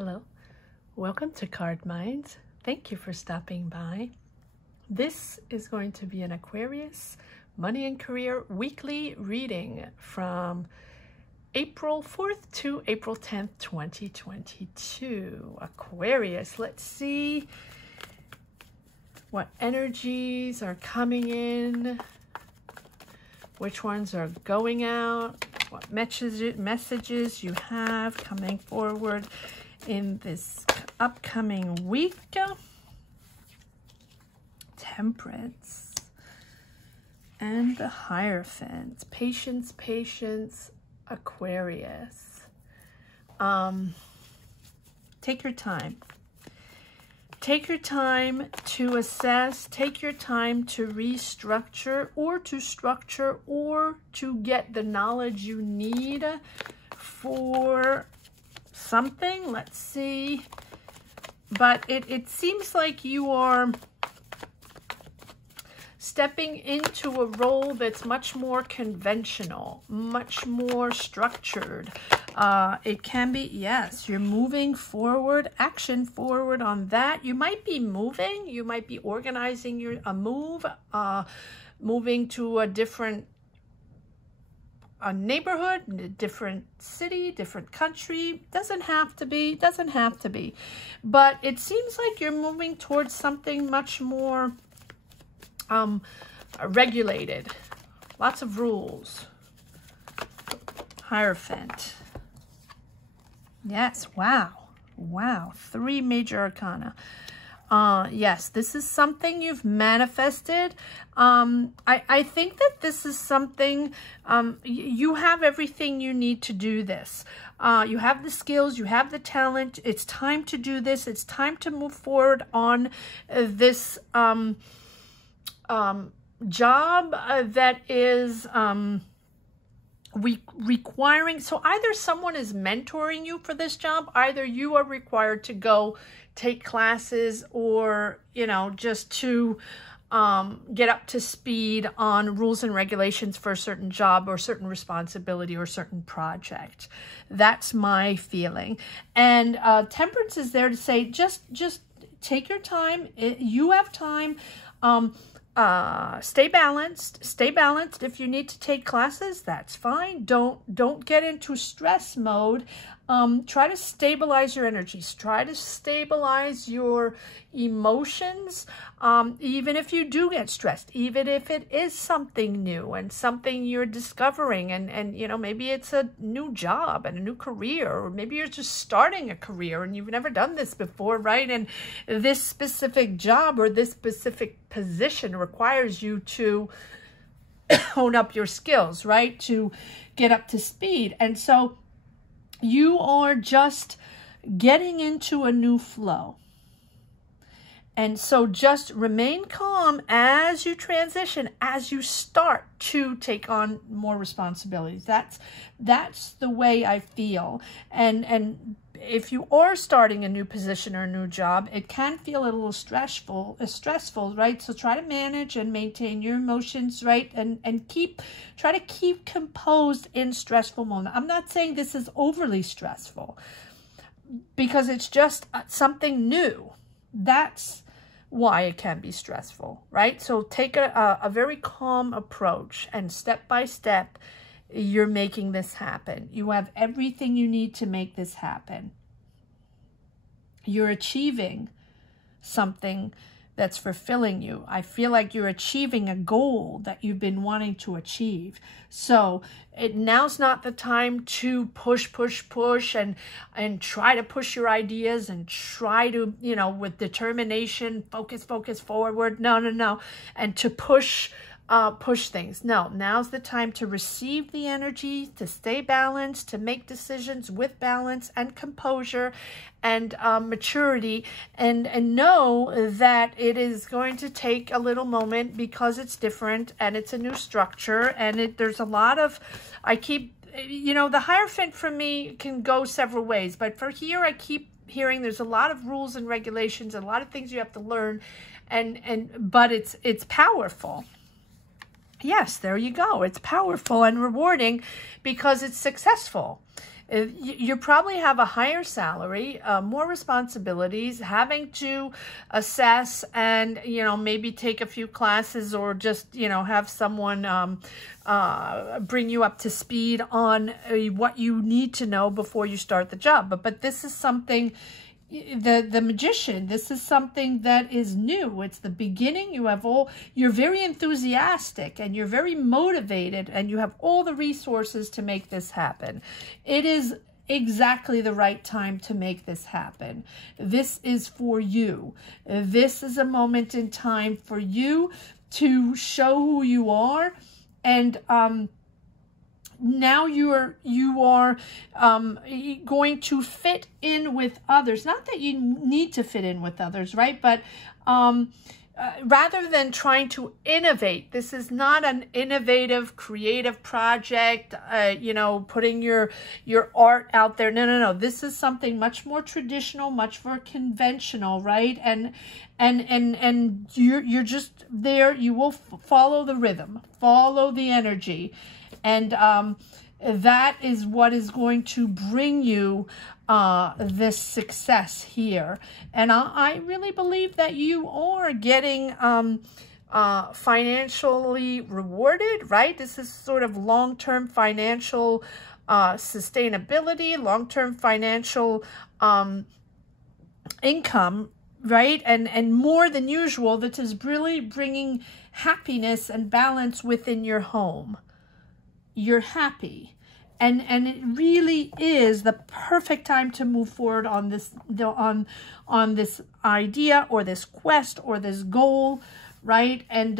Hello, welcome to Card Minds. Thank you for stopping by. This is going to be an Aquarius Money and Career weekly reading from April 4th to April 10th, 2022. Aquarius, let's see what energies are coming in, which ones are going out, what messages you have coming forward in this upcoming week. Temperance and the Hierophant. Patience, patience, Aquarius. Take your time. Take your time to assess, take your time to restructure or to structure or to get the knowledge you need for something. Let's see. But it seems like you are stepping into a role that's much more conventional, much more structured. It can be, yes, you're moving forward, action forward on that. You might be moving, you might be organizing a move, moving to a different neighborhood, a different city, different country. Doesn't have to be, but it seems like you're moving towards something much more regulated. Lots of rules. Hierophant. Yes, wow, 3 major arcana. Yes, this is something you've manifested. I think that this is something, you have everything you need to do this. You have the skills, you have the talent. It's time to do this. It's time to move forward on this job that is requiring, so either someone is mentoring you for this job, either you are required to go take classes, or just to get up to speed on rules and regulations for a certain job or certain responsibility or certain project. That's my feeling. And Temperance is there to say, just take your time. You have time. Stay balanced. If you need to take classes, that's fine. Don't get into stress mode. Try to stabilize your energies. Try to stabilize your emotions. Even if you do get stressed, even if it is something new and something you're discovering, and maybe it's a new job and a new career, or maybe you're just starting a career and you've never done this before, right? And this specific job or this specific position requires you to hone up your skills, right? To get up to speed. And so you are just getting into a new flow. And so just remain calm as you transition, as you start to take on more responsibilities. That's the way I feel. And if you are starting a new position or a new job, it can feel a little stressful, right? So try to manage and maintain your emotions, right? And try to keep composed in stressful moments. I'm not saying this is overly stressful, because it's just something new. That's why it can be stressful, right? So take a very calm approach, and step by step, you're making this happen. You have everything you need to make this happen. You're achieving something that's fulfilling you. I feel like you're achieving a goal that you've been wanting to achieve. So now's not the time to push and try to push your ideas and try to, with determination, focus forward. No. And to push things. No, now's the time to receive the energy, to stay balanced, to make decisions with balance and composure and maturity, and know that it is going to take a little moment, because it's different and it's a new structure, and there's a lot of, the Hierophant for me can go several ways, but for here I keep hearing there's a lot of rules and regulations, a lot of things you have to learn, but it's powerful. Yes, there you go. It's powerful and rewarding because it's successful. You probably have a higher salary, more responsibilities, having to assess and, you know, maybe take a few classes or just, you know, have someone bring you up to speed on what you need to know before you start the job. But this is something, the magician, this is something that is new. It's the beginning. You're very enthusiastic and you're very motivated and you have all the resources to make this happen. It is exactly the right time to make this happen. This is for you. This is a moment in time for you to show who you are. And now you are going to fit in with others. Not that you need to fit in with others, right? But rather than trying to innovate, this is not an innovative, creative project, you know, putting your art out there. No. This is something much more traditional, much more conventional, right? And you're just there. You will follow the rhythm, follow the energy. And that is what is going to bring you this success here. And I really believe that you are getting financially rewarded, right? This is sort of long-term financial sustainability, long-term financial income, right? And more than usual, that is really bringing happiness and balance within your home. You're happy, and it really is the perfect time to move forward on this on this idea or this quest or this goal, right? And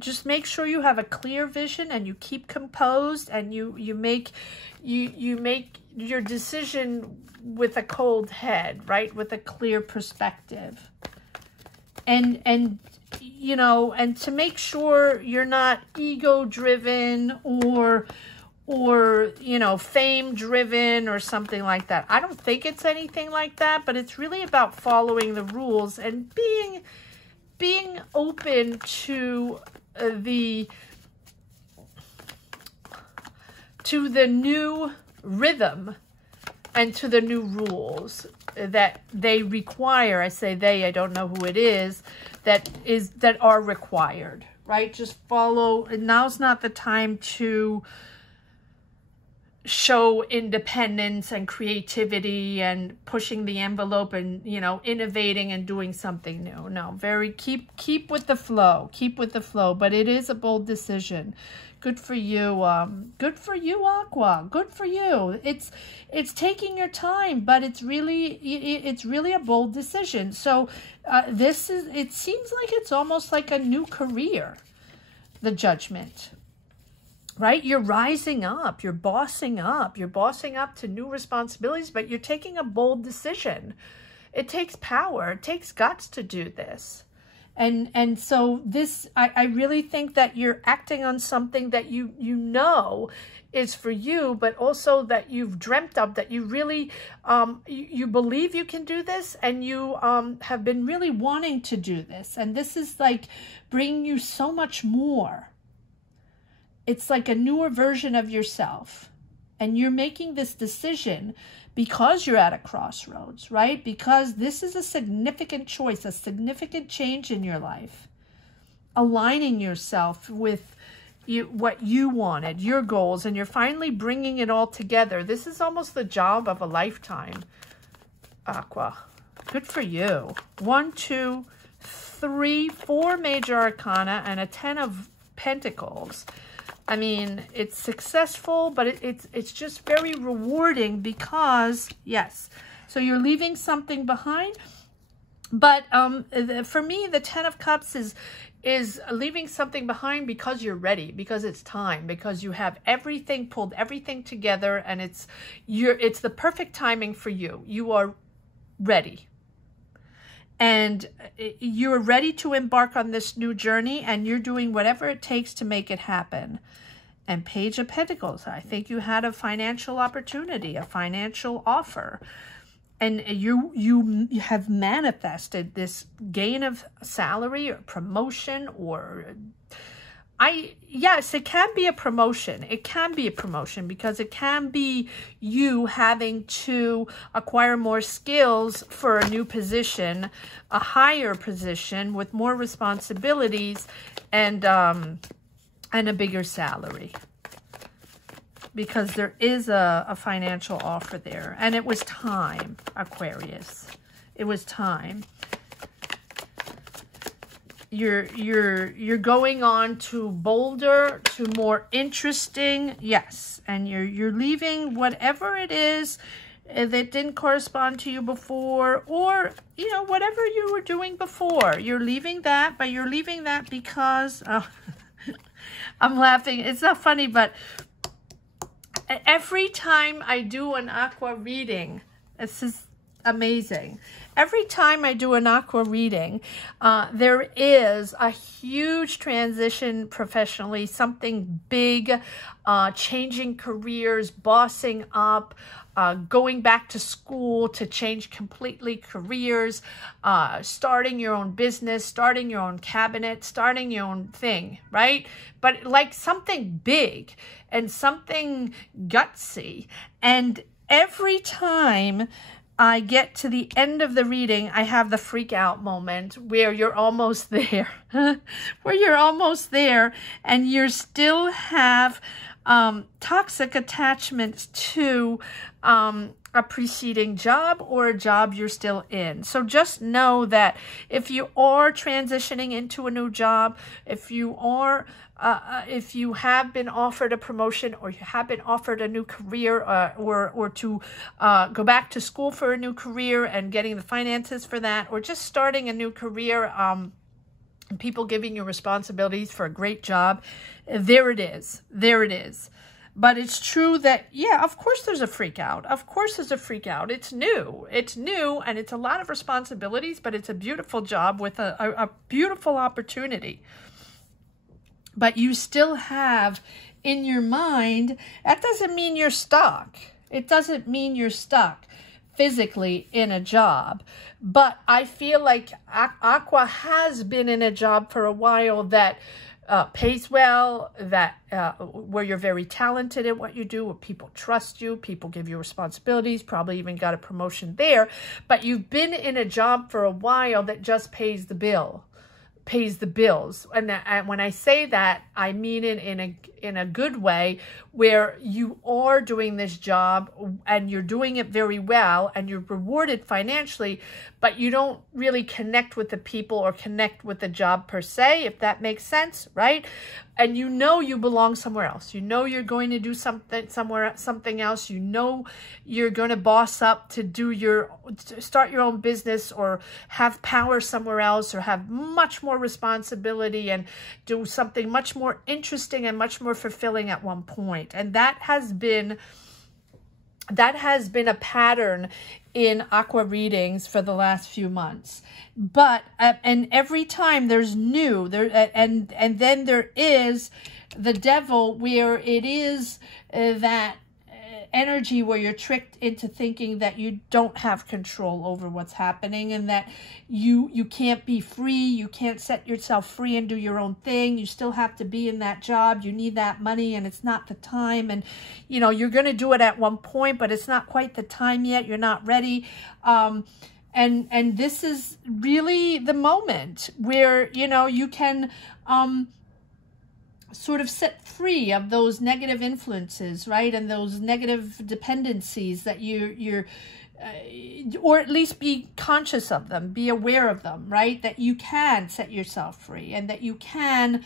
just make sure you have a clear vision and you keep composed and you make your decision with a cold head, right? With a clear perspective, and you know, and to make sure you're not ego-driven or you know, fame-driven or something like that. I don't think it's anything like that, but it's really about following the rules and being open to the new rhythm and to the new rules that they require. I say they, I don't know who it is, that are required, right? Just follow. Now's not the time to show independence and creativity and pushing the envelope and, you know, innovating and doing something new. No, keep with the flow. Keep with the flow. But it is a bold decision. Good for you. Good for you, Aqua. Good for you. It's taking your time, but it's really a bold decision. So it seems like it's almost like a new career, the Judgment. Right? You're rising up. You're bossing up. You're bossing up to new responsibilities, but you're taking a bold decision. It takes power. It takes guts to do this. And so this, I really think that you're acting on something that you know is for you, but also that you've dreamt of, that you really, you believe you can do this, and you have been really wanting to do this. And this is like bringing you so much more. It's like a newer version of yourself. And you're making this decision because you're at a crossroads, right? Because this is a significant choice, a significant change in your life. Aligning yourself with what you wanted, your goals, and you're finally bringing it all together. This is almost the job of a lifetime, Aqua. Good for you. 1, 2, 3, 4 major arcana and a 10 of Pentacles. I mean, it's successful, but it's just very rewarding because, yes, so you're leaving something behind. But for me, the 10 of Cups is leaving something behind because you're ready, because it's time, because you have everything, pulled everything together, and it's the perfect timing for you. You are ready. And you're ready to embark on this new journey, and you're doing whatever it takes to make it happen. And Page of Pentacles, I think you had a financial opportunity, a financial offer. And you have manifested this gain of salary or promotion or yes, it can be a promotion. It can be a promotion because it can be you having to acquire more skills for a new position, a higher position with more responsibilities and a bigger salary. Because there is a financial offer there. And it was time, Aquarius. It was time. You're going on to bolder, to more interesting, yes. And you're leaving whatever it is that didn't correspond to you before, or, you know, whatever you were doing before. You're leaving that, but you're leaving that because, I'm laughing. It's not funny, but every time I do an aqua reading, this is amazing. Every time I do an aqua reading, there is a huge transition professionally, something big, changing careers, bossing up, going back to school to change completely careers, starting your own business, starting your own cabinet, starting your own thing, right? But like something big and something gutsy. And every time I get to the end of the reading, I have the freak out moment where you're almost there, where you're almost there and you still have toxic attachments to a preceding job or a job you're still in. So just know that if you are transitioning into a new job, if you have been offered a promotion or you have been offered a new career or to go back to school for a new career and getting the finances for that, or just starting a new career, and people giving you responsibilities for a great job, there it is. There it is. But it's true that, yeah, of course there's a freak out. Of course there's a freak out. It's new. It's new and it's a lot of responsibilities, but it's a beautiful job with a beautiful opportunity. But you still have in your mind, that doesn't mean you're stuck. It doesn't mean you're stuck physically in a job. But I feel like Aqua has been in a job for a while that pays well, that where you're very talented at what you do, where people trust you, people give you responsibilities, probably even got a promotion there. But you've been in a job for a while that just pays the bill. Pays the bills. And when I say that, I mean it in a good way, where you are doing this job and you're doing it very well and you're rewarded financially, but you don't really connect with the people or connect with the job per se, if that makes sense, right? And you know you belong somewhere else. You know you're going to do something else. You know you're going to boss up to start your own business or have power somewhere else or have much more responsibility and do something much more interesting and much more fulfilling at one point. And that has been a pattern in Aqua readings for the last few months. But and every time there's new and then there is the devil, where it is that energy where you're tricked into thinking that you don't have control over what's happening and that you can't be free, you can't set yourself free and do your own thing. You still have to be in that job. You need that money and it's not the time. And, you know, you're going to do it at one point, but it's not quite the time yet. You're not ready. And this is really the moment where, you know, you can sort of set free of those negative influences, right? And those negative dependencies that you're or at least be conscious of them, be aware of them, right? That you can set yourself free and that you can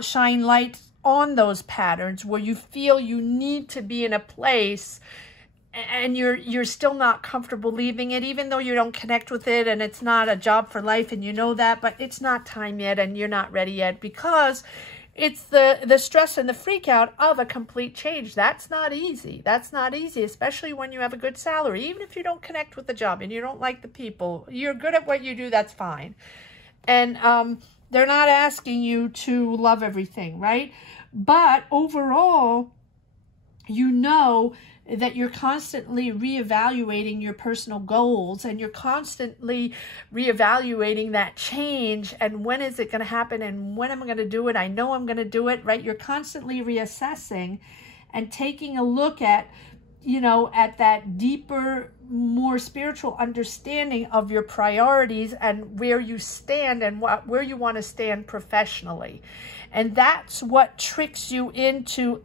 shine light on those patterns where you feel you need to be in a place and you're still not comfortable leaving it, even though you don't connect with it and it's not a job for life and you know that, but it's not time yet and you're not ready yet because it's the stress and the freak out of a complete change. That's not easy. That's not easy, especially when you have a good salary. Even if you don't connect with the job and you don't like the people, you're good at what you do, that's fine. And they're not asking you to love everything, right? But overall, you know that you're constantly reevaluating your personal goals, and you're constantly reevaluating that change, and when is it going to happen, and when am I going to do it? I know I'm going to do it, right? You're constantly reassessing and taking a look at, you know, at that deeper, more spiritual understanding of your priorities and where you stand and where you want to stand professionally. And that's what tricks you into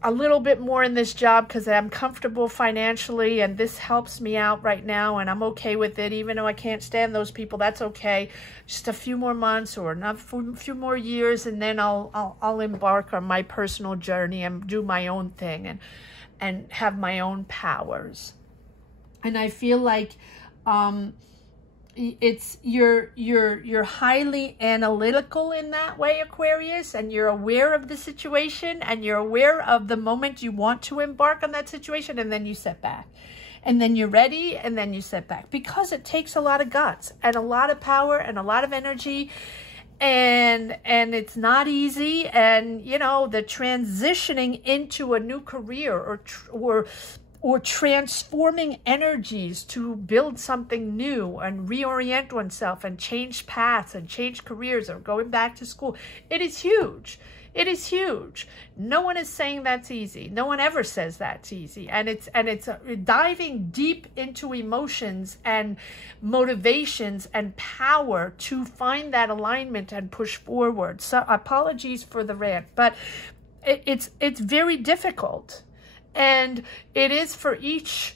a little bit more in this job because I'm comfortable financially and this helps me out right now and I'm okay with it, even though I can't stand those people. That's okay. Just a few more months or a few more years, and then I'll embark on my personal journey and do my own thing and have my own powers. And I feel like it's you're highly analytical in that way, Aquarius, and you're aware of the situation and you're aware of the moment you want to embark on that situation, and then you sit back. And then you're ready, and then you sit back. Because it takes a lot of guts and a lot of power and a lot of energy, and it's not easy. And, you know, the transitioning into a new career or transforming energies to build something new and reorient oneself and change paths and change careers or going back to school. It is huge. It is huge. No one is saying that's easy. No one ever says that's easy. And it's diving deep into emotions and motivations and power to find that alignment and push forward. So apologies for the rant, but it's very difficult. And it is for each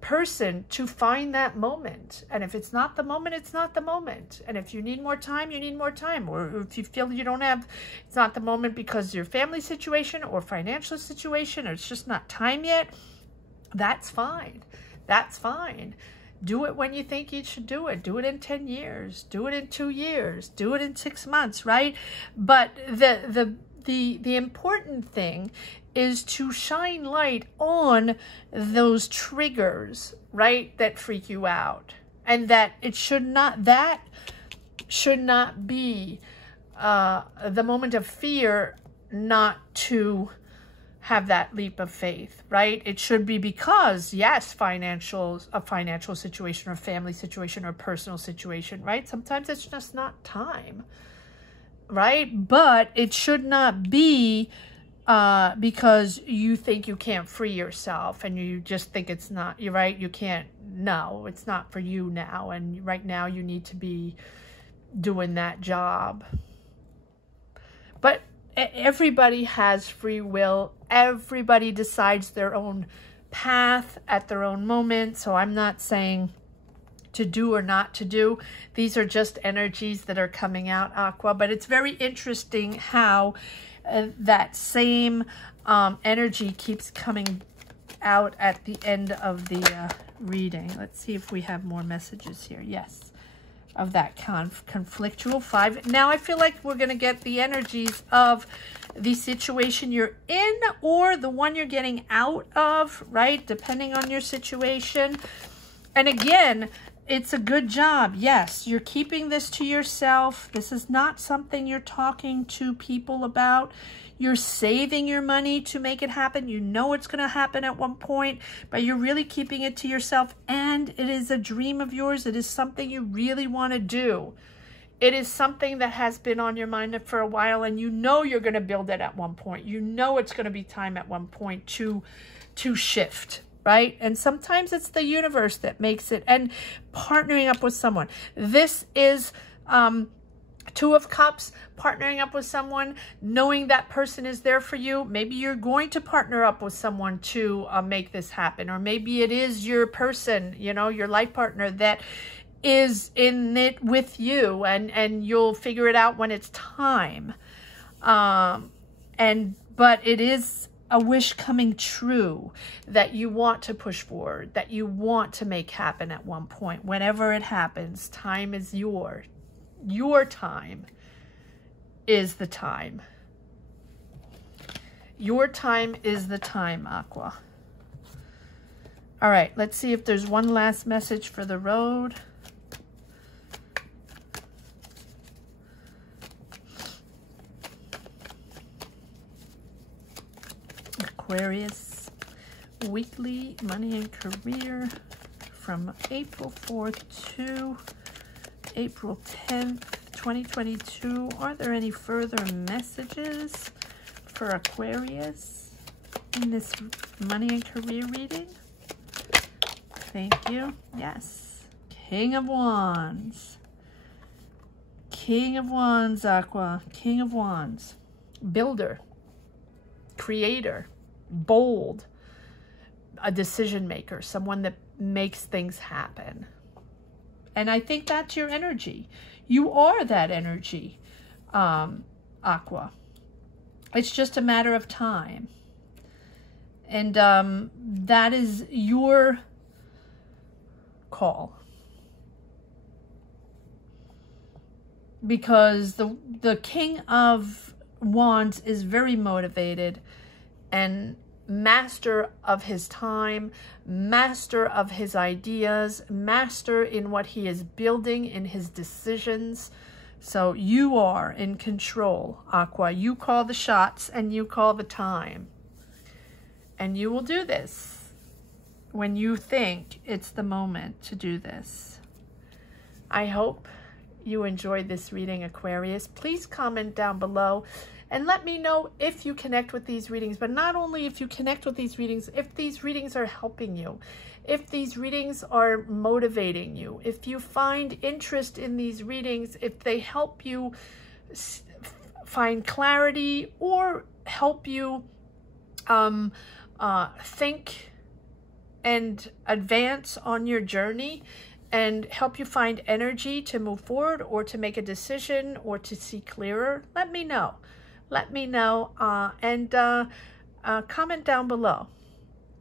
person to find that moment. And if it's not the moment, it's not the moment. And if you need more time, you need more time. Or if you feel you don't have, it's not the moment because your family situation or financial situation, or it's just not time yet, that's fine. That's fine. Do it when you think you should do it. Do it in 10 years. Do it in 2 years. Do it in 6 months, right? But the important thing is to shine light on those triggers, right, that freak you out. And that should not be the moment of fear not to have that leap of faith, right? It should be because, yes, a financial situation or family situation or personal situation, right? Sometimes it's just not time, right? But it should not be because you think you can't free yourself and you just think it's not, you're right, you can't, no, it's not for you now. And right now you need to be doing that job. But everybody has free will. Everybody decides their own path at their own moment. So I'm not saying to do or not to do. These are just energies that are coming out, Aqua. But it's very interesting how that same energy keeps coming out at the end of the reading. Let's see if we have more messages here. Yes, of that conflictual 5. Now I feel like we're going to get the energies of the situation you're in or the one you're getting out of, right? Depending on your situation. And again, it's a good job. Yes, you're keeping this to yourself. This is not something you're talking to people about. You're saving your money to make it happen. You know it's going to happen at one point, but you're really keeping it to yourself. And it is a dream of yours. It is something you really want to do. It is something that has been on your mind for a while, and you know you're going to build it at one point. You know it's going to be time at one point to shift. Right? And sometimes it's the universe that makes it, and partnering up with someone. This is 2 of Cups, partnering up with someone, knowing that person is there for you. Maybe you're going to partner up with someone to make this happen. Or maybe it is your person, you know, your life partner that is in it with you, and you'll figure it out when it's time. But it is a wish coming true that you want to push forward, that you want to make happen at one point. Whenever it happens, time is your time is the time. Your time is the time, Aqua. All right, let's see if there's one last message for the road. Aquarius. weekly money and career from April 4th to April 10th, 2022. Are there any further messages for Aquarius in this money and career reading? Thank you. Yes. King of Wands. King of Wands, Aqua. King of Wands. Builder. Creator. Bold. A decision maker. Someone that makes things happen. And I think that's your energy. You are that energy, Aqua. It's just a matter of time. And that is your call. Because the King of Wands is very motivated and master of his time, master of his ideas, master in what he is building, in his decisions. So you are in control, Aqua. You call the shots and you call the time. And you will do this when you think it's the moment to do this. I hope you enjoyed this reading, Aquarius. Please comment down below and let me know if you connect with these readings, but not only if you connect with these readings, if these readings are helping you, if these readings are motivating you, if you find interest in these readings, if they help you find clarity or help you think and advance on your journey and help you find energy to move forward or to make a decision or to see clearer, let me know. Let me know and comment down below.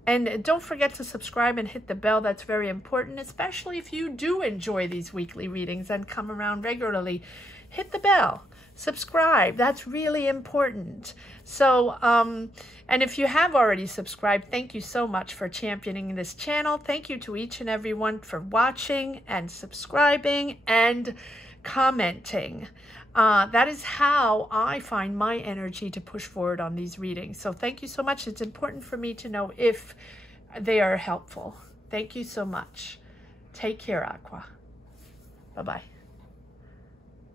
And don't forget to subscribe and hit the bell. That's very important, especially if you do enjoy these weekly readings and come around regularly. Hit the bell. Subscribe. That's really important. So, and if you have already subscribed, thank you so much for championing this channel. Thank you to each and everyone for watching and subscribing and commenting. That is how I find my energy to push forward on these readings. So thank you so much. It's important for me to know if they are helpful. Thank you so much. Take care, Aqua. Bye-bye.